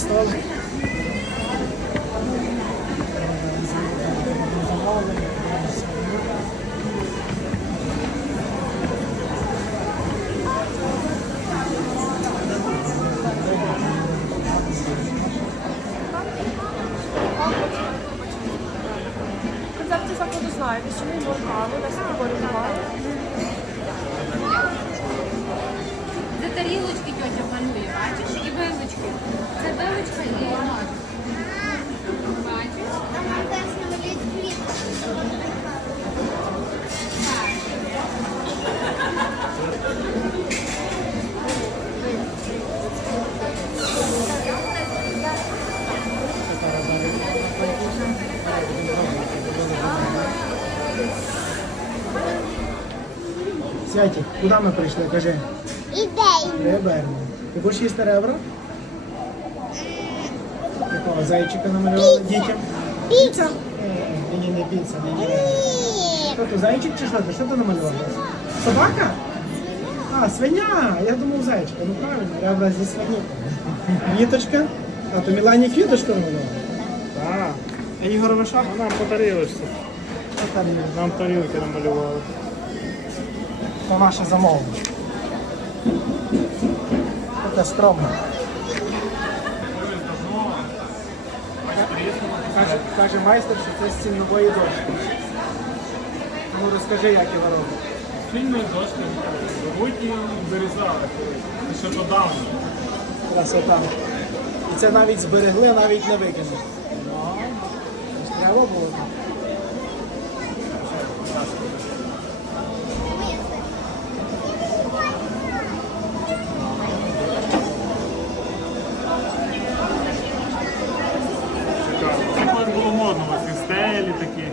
стали. Концепція закладу знаєте, белочки. Це белочка і мак. Куди ми прийшли, кажи? Ідей. Реберно. Ти хочеш їсти ребра? Якого зайчика намалювали дітям? Піца. Ні, ні, не піца, ні, ні. Що ти, зайчик чи що ти? Що ти намалював? Собака? А, свиня! Я думав зайчика. Ну правильно, ребра зі свині. Квіточка. А то Мілані квіточку намалювала? Так. А Ігор Вишак? А нам по тарілочці. Нам тарілки намалювали. Це наше замовлення. Таке скромно. Каже, каже майстер, що це з ціннової дошки. Ну розкажи, як його робить. Фільми дошки і вирізали. Ще додавно. Красота. І це навіть зберегли, а навіть не викинули. Треба було. Колись було модно, ось і стелі такі.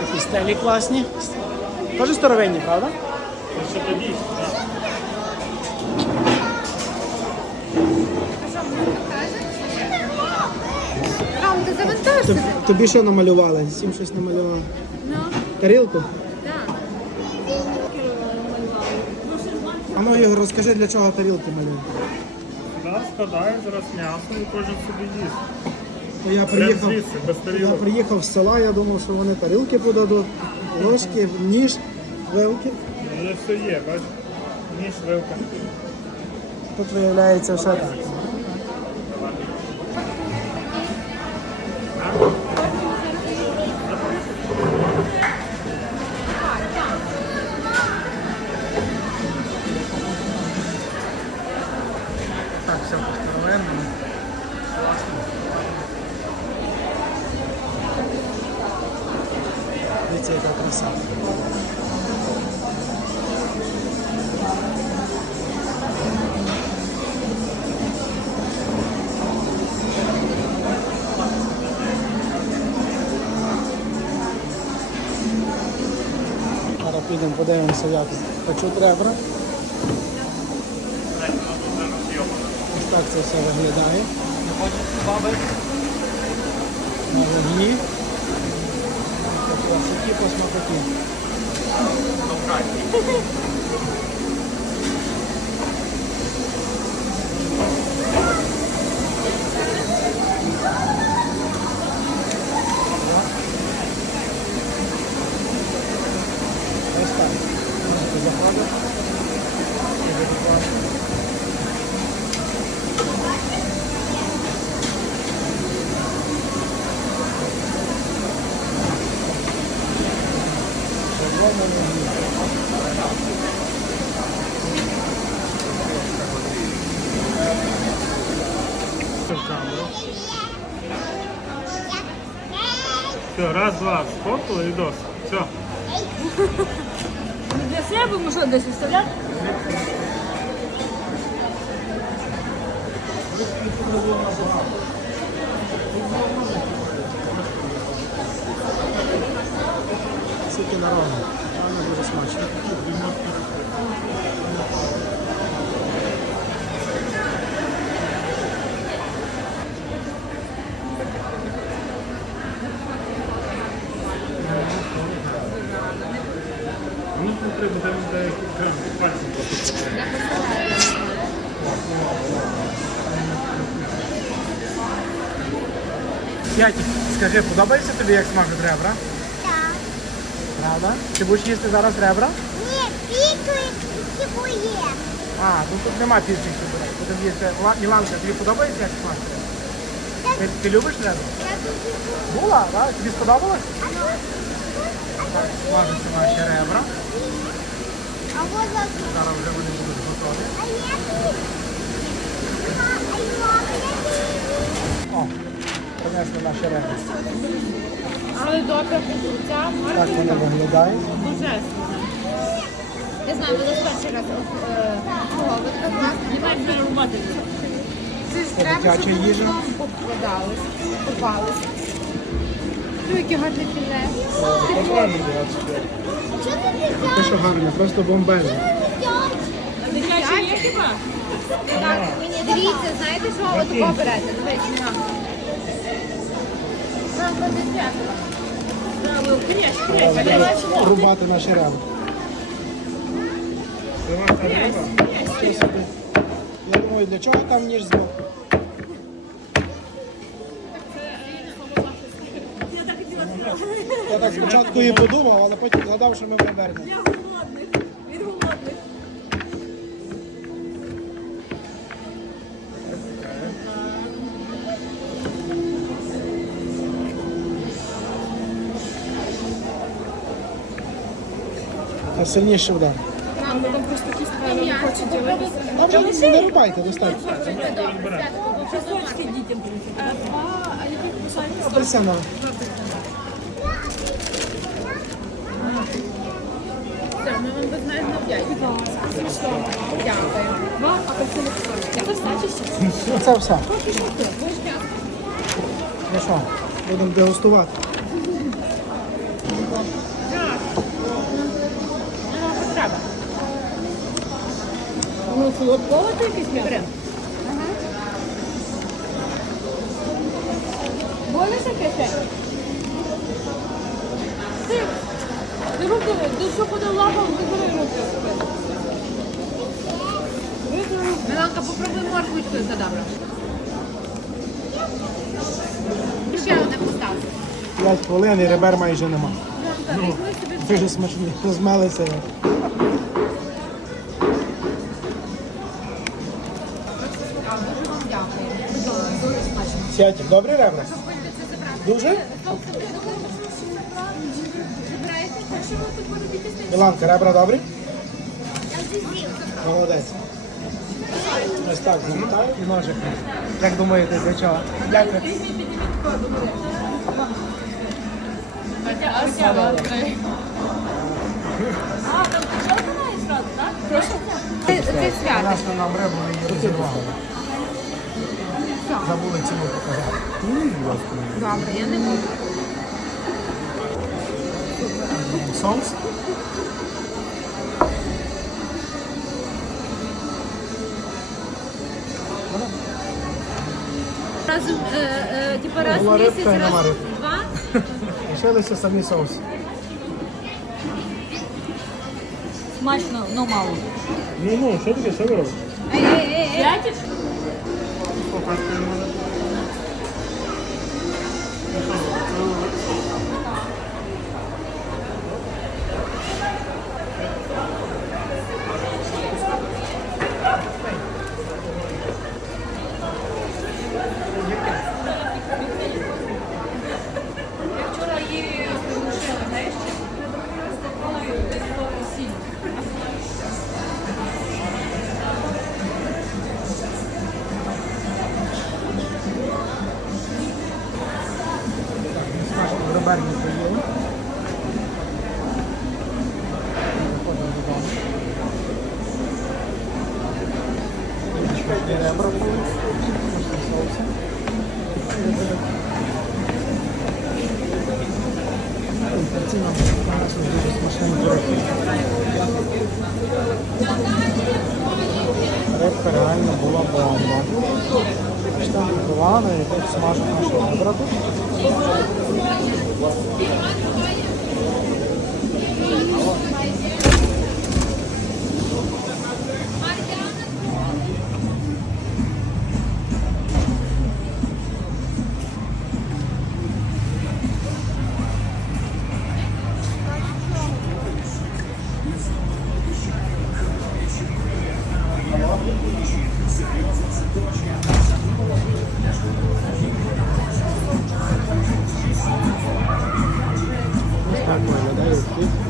Такі стелі класні. Теж старовинні, правда? Це ще тоді. так. Ром, ти завантажся? Тоб- Тобі що намалювали? Сім щось намалювали. Ну, Тарілку? так. А ну Ігор, розкажи, для чого тарілки малюють. Да, складають зараз м'ясо і кожен собі їсть. То Я приїхав, я приїхав з села, я думав, що вони тарілки подадуть, ложки, ніж, вилки. Вже все є, бачиш? Ніж, вилка. Тут виявляється все так. Так, Дивіться, яка краса. Зараз підемо подивимося, як печуть ребра. Ось так це все виглядає. На вогні. По красоті, по смакоті. Все раз, два, сфоткали і досить. Все. Для себе що десь виставляти? Скільки Святік, скажи, подобається тобі, як смажуть ребра? Так. Правда? Ти будеш їсти зараз ребра? Ні, піки типу є. А, ну тут нема пічних сюди. Будемо їсти. Ла- Міланка, тобі подобається, як смажуть ребра? Ти, ти любиш ребра? Я тут Була, так? Тобі сподобалось? А тут, Так, смажаться наші ребра. а вот за Зараз вже вони будуть готові. О, принесли наші ребра. Але доки ця Так вони виглядають. божественна. Я знаю, ви нас перший раз така класна, немає. Це ж треба, щоб їжа. знову покладались, купались. Диви, яке гарне філе. Те, що гарно, просто бомбезно. Дитячі є хіба? Так, дивіться, знаєте, що ви такого берете? Дивись, на. Правда. Рубати наші ряди. Я думаю, для чого там ніж збоку? Я так спочатку і подумав, але потім згадав, що ми повернемо. А сильніше удар. А вже не рубайте достатньо. Апельсинове. Все, ми вам безмежно вдячні. Дякую. Ну це все. Ну що, будемо дегустувати. Ну, солодково ти якийсь м'ясо? Болиш яке? Ти, руки, ти що ходив лапом, вибери руки. Миланка, попробуй морквочку з кадавра. Ще одне поставити. 5 хвилин і ребер майже нема. Дуже смачні. Розмелися. як. Дуже вам дякую. Сядь, добрі ребра? Дуже? Забираєте, що ви тут будете після Міланка, ребра добрі? Молодець. Ось так замотаю і ножик. Як думаєте, для чого? Дякую. Свято. Нашу нам ребру її розірвали. Забули ціну показати. Добре, я не буду. Соус? Разом, е, е, типу раз в місяць, і раз в два. Лишилися самі соуси. Смачно, но мало. Ну, ну, що таке, що ви робите? Ей, ей, ей, ей. Реберні поїли. Заходимо додому. Смачні ребра були. Смачні соуси. Ці нам принесли дуже смачні буряки. Рибка реально була бомба. Штампувала і тут смажить наші ребра Thank Ось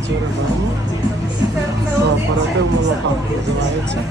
в цю рибарню. Молока називається.